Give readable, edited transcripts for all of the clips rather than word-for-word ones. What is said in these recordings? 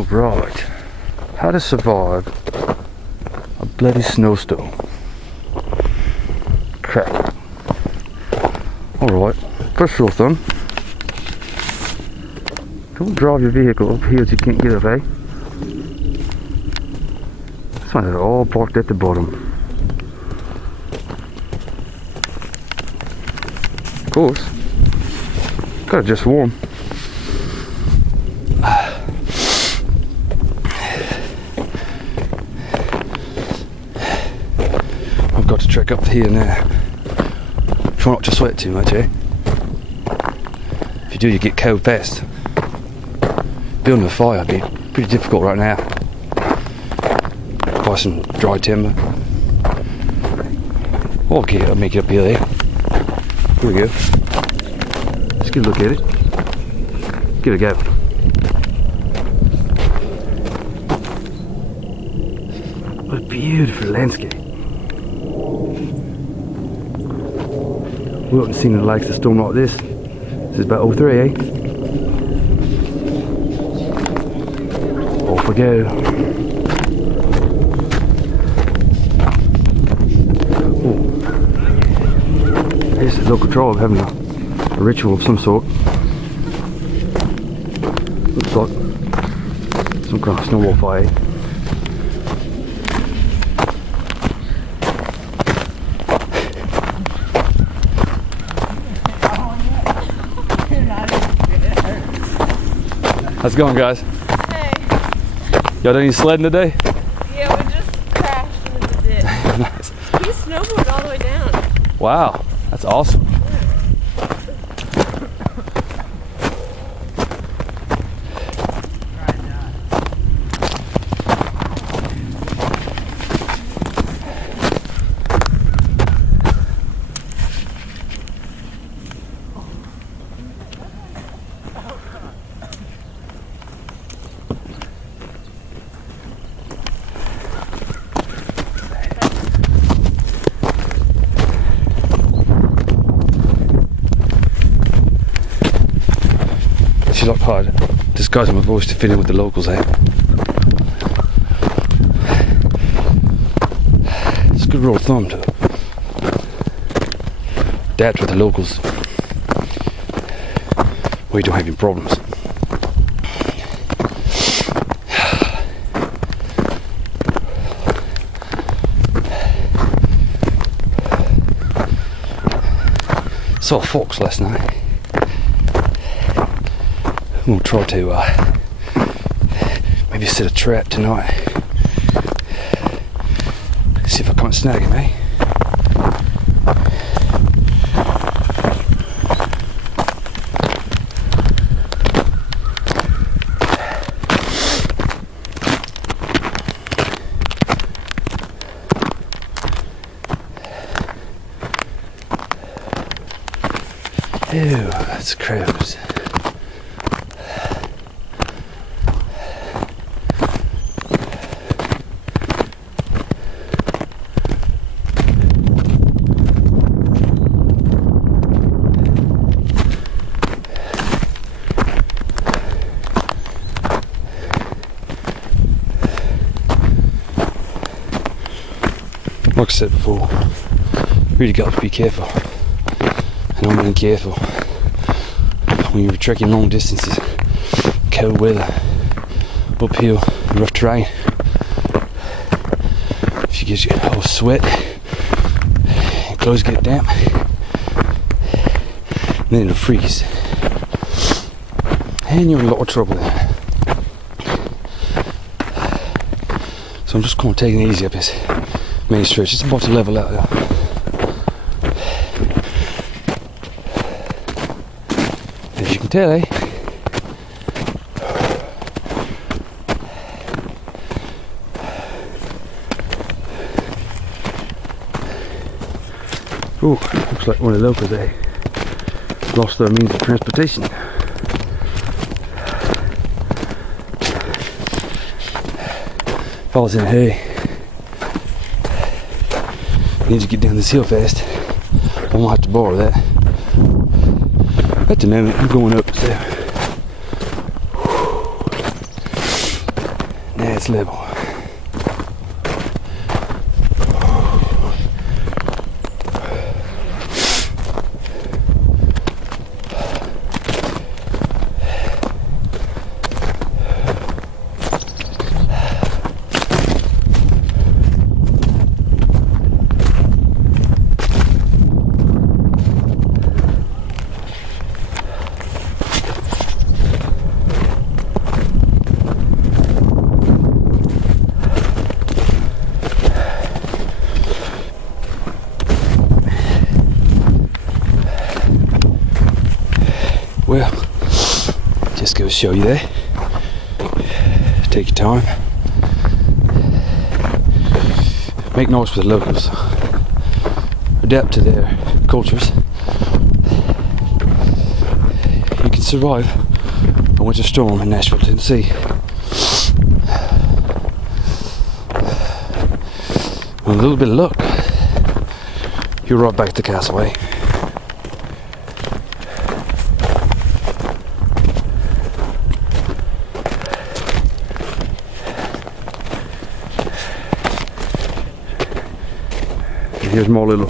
Alright, how to survive a bloody snowstorm. Crap. Alright, first rule of thumb, don't drive your vehicle up hills you can't get up, eh? This one is all parked at the bottom. Of course, gotta just warm. I've got to trek up here now. Try not to sweat too much, eh? If you do, you get cold fast. Building a fire would be pretty difficult right now. Buy some dry timber. Okay, I'll make it up here, eh? Here we go. Let's get a look at it. Give it a go. What a beautiful landscape. We haven't seen the likes of a storm like this. This is about 03, eh? Off we go. Oh. Here's the local tribe having a ritual of some sort. Looks like some kind of snowball fire. How's it going, guys? Hey. Y'all done any sledding today? Yeah, we just crashed into the ditch. Nice. We snowboarded all the way down. Wow, that's awesome. She's like hard disguising my voice to fit in with the locals, eh? It's a good rule of thumb to adapt with the locals where you don't have any problems. Saw fox last night. I'm gonna try to maybe set a trap tonight. See if I can't snag him, eh? Ew, that's crows. Like I said before, really got to be careful, and I'm being careful when you're trekking long distances, cold weather, uphill, rough terrain. If you get your whole sweat, your clothes get damp, then it'll freeze, and you're in a lot of trouble then. So I'm just going to take it easy up this main stretch, just about to level out there. As you can tell, eh? Oh, looks like one of the locals, eh? Lost their means of transportation. If I was in a hurry, I need to get down this hill fast. I won't have to borrow that. At the moment, I'm going up, so it's level. Well, just go show you there. Take your time. Make noise for the locals. Adapt to their cultures. You can survive a winter storm in Nashville, Tennessee. With a little bit of luck, you're right back at the castaway. Here's more little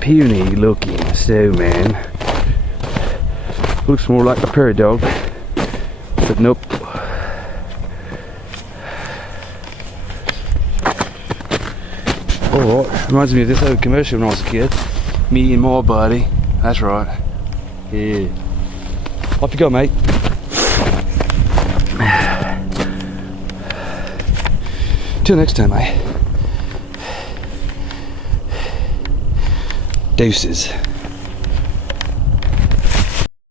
puny looking snowman. Looks more like a prairie dog, but nope. Alright, reminds me of this old commercial when I was a kid. Me and my buddy. That's right. Yeah. Off you go, mate. Till next time, mate. Deuces.